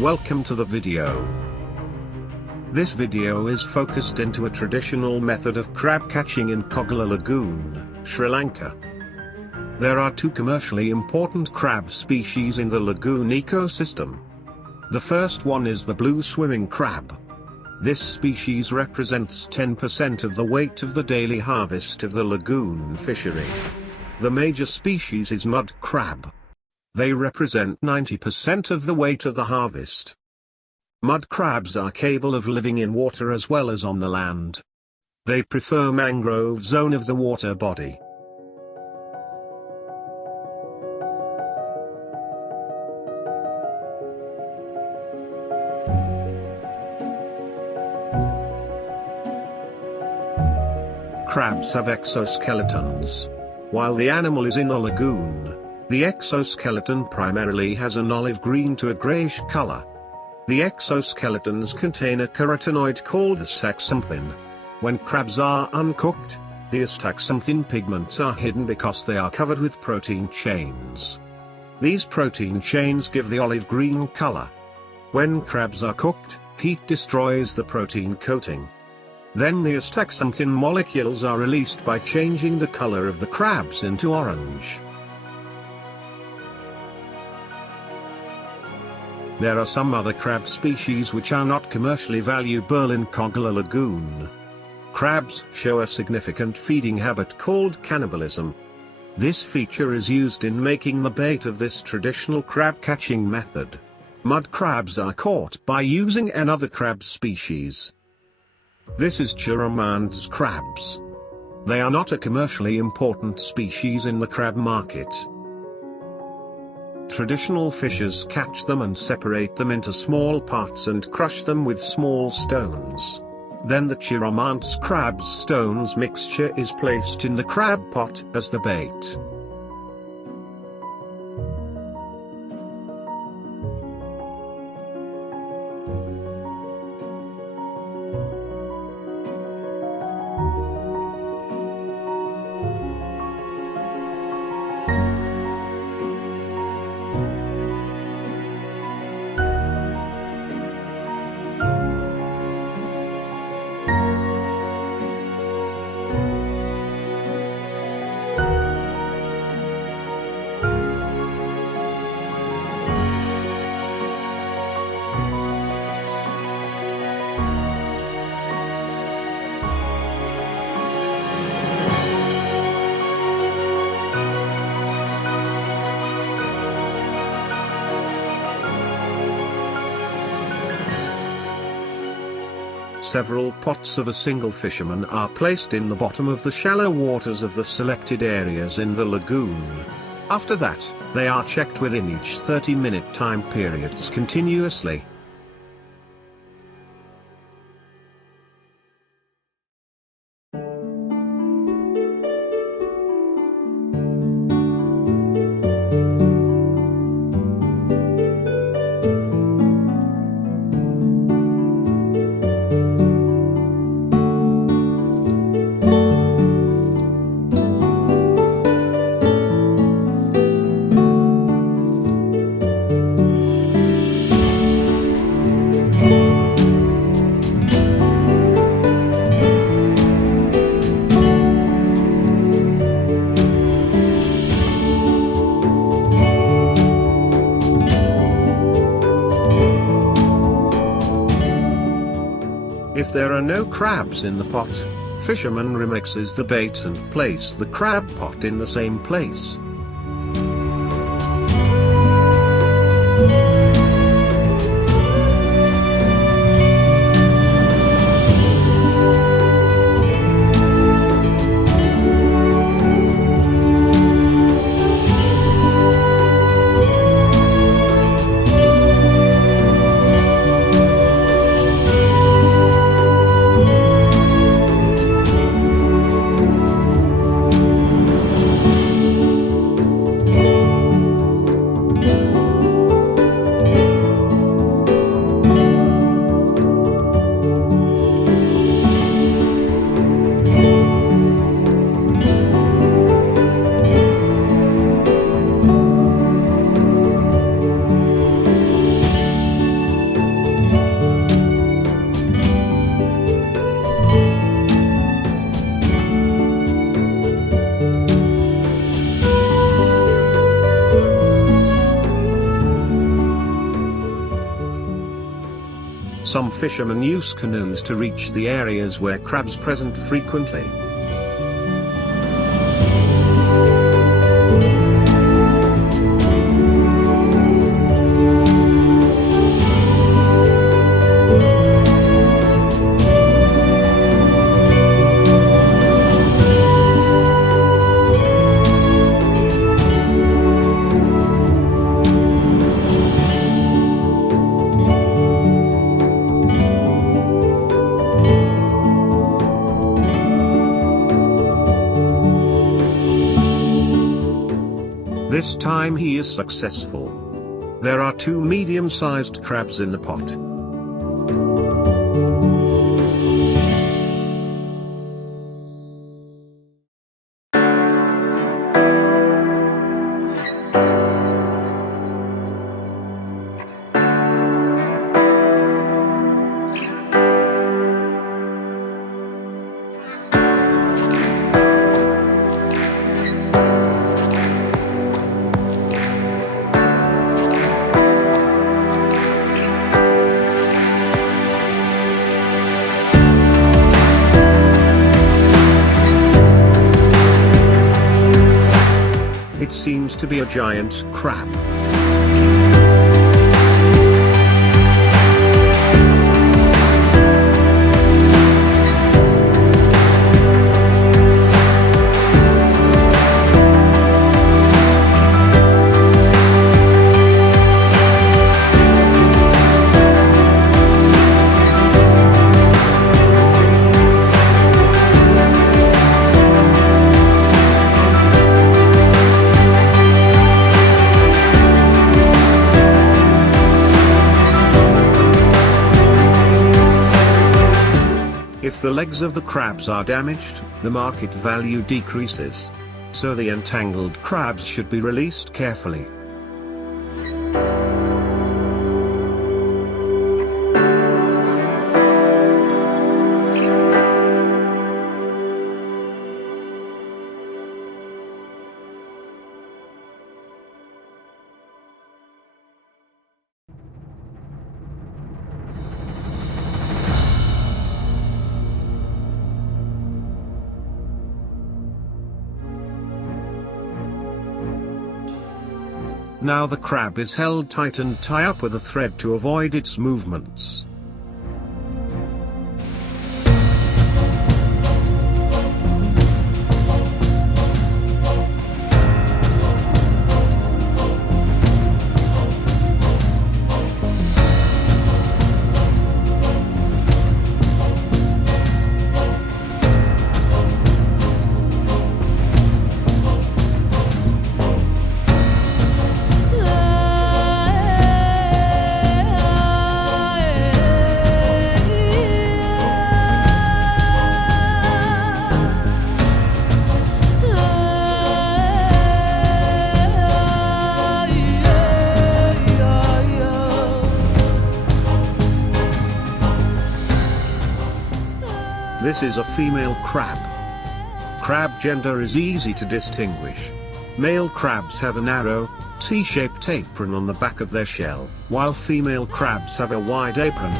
Welcome to the video. This video is focused into a traditional method of crab catching in Koggala Lagoon, Sri Lanka. There are two commercially important crab species in the lagoon ecosystem. The first one is the blue swimming crab. This species represents 10% of the weight of the daily harvest of the lagoon fishery. The major species is mud crab. They represent 90% of the weight of the harvest. Mud crabs are capable of living in water as well as on the land. They prefer mangrove zone of the water body. Crabs have exoskeletons. While the animal is in a lagoon, the exoskeleton primarily has an olive green to a grayish color. The exoskeletons contain a carotenoid called astaxanthin. When crabs are uncooked, the astaxanthin pigments are hidden because they are covered with protein chains. These protein chains give the olive green color. When crabs are cooked, heat destroys the protein coating. Then the astaxanthin molecules are released by changing the color of the crabs into orange. There are some other crab species which are not commercially valuable in Koggala Lagoon. Crabs show a significant feeding habit called cannibalism. This feature is used in making the bait of this traditional crab catching method. Mud crabs are caught by using another crab species. This is Churaman's crabs. They are not a commercially important species in the crab market. Traditional fishers catch them and separate them into small parts and crush them with small stones. Then the Churaman's crab's stones mixture is placed in the crab pot as the bait. Several pots of a single fisherman are placed in the bottom of the shallow waters of the selected areas in the lagoon. After that, they are checked within each 30-minute time periods continuously. If there are no crabs in the pot, fisherman remixes the bait and place the crab pot in the same place. Some fishermen use canoes to reach the areas where crabs present frequently. This time he is successful. There are 2 medium-sized crabs in the pot. It seems to be a giant crab. If the legs of the crabs are damaged, the market value decreases. So the entangled crabs should be released carefully. Now the crab is held tight and tie up with a thread to avoid its movements. This is a female crab. Crab gender is easy to distinguish. Male crabs have a narrow, T-shaped apron on the back of their shell, while female crabs have a wide apron.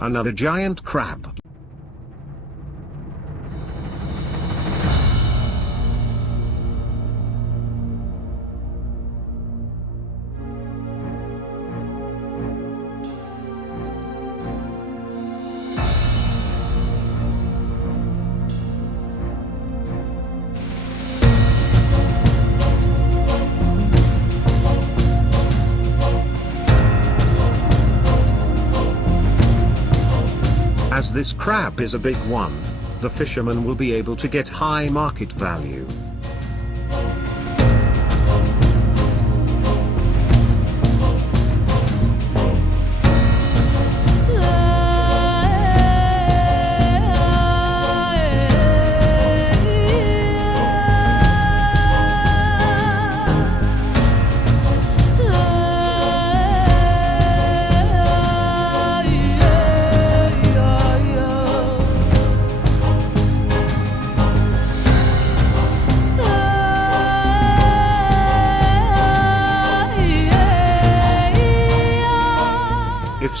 Another giant crab. As this crab is a big one, the fisherman will be able to get high market value.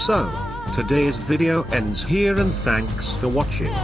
So, today's video ends here and thanks for watching.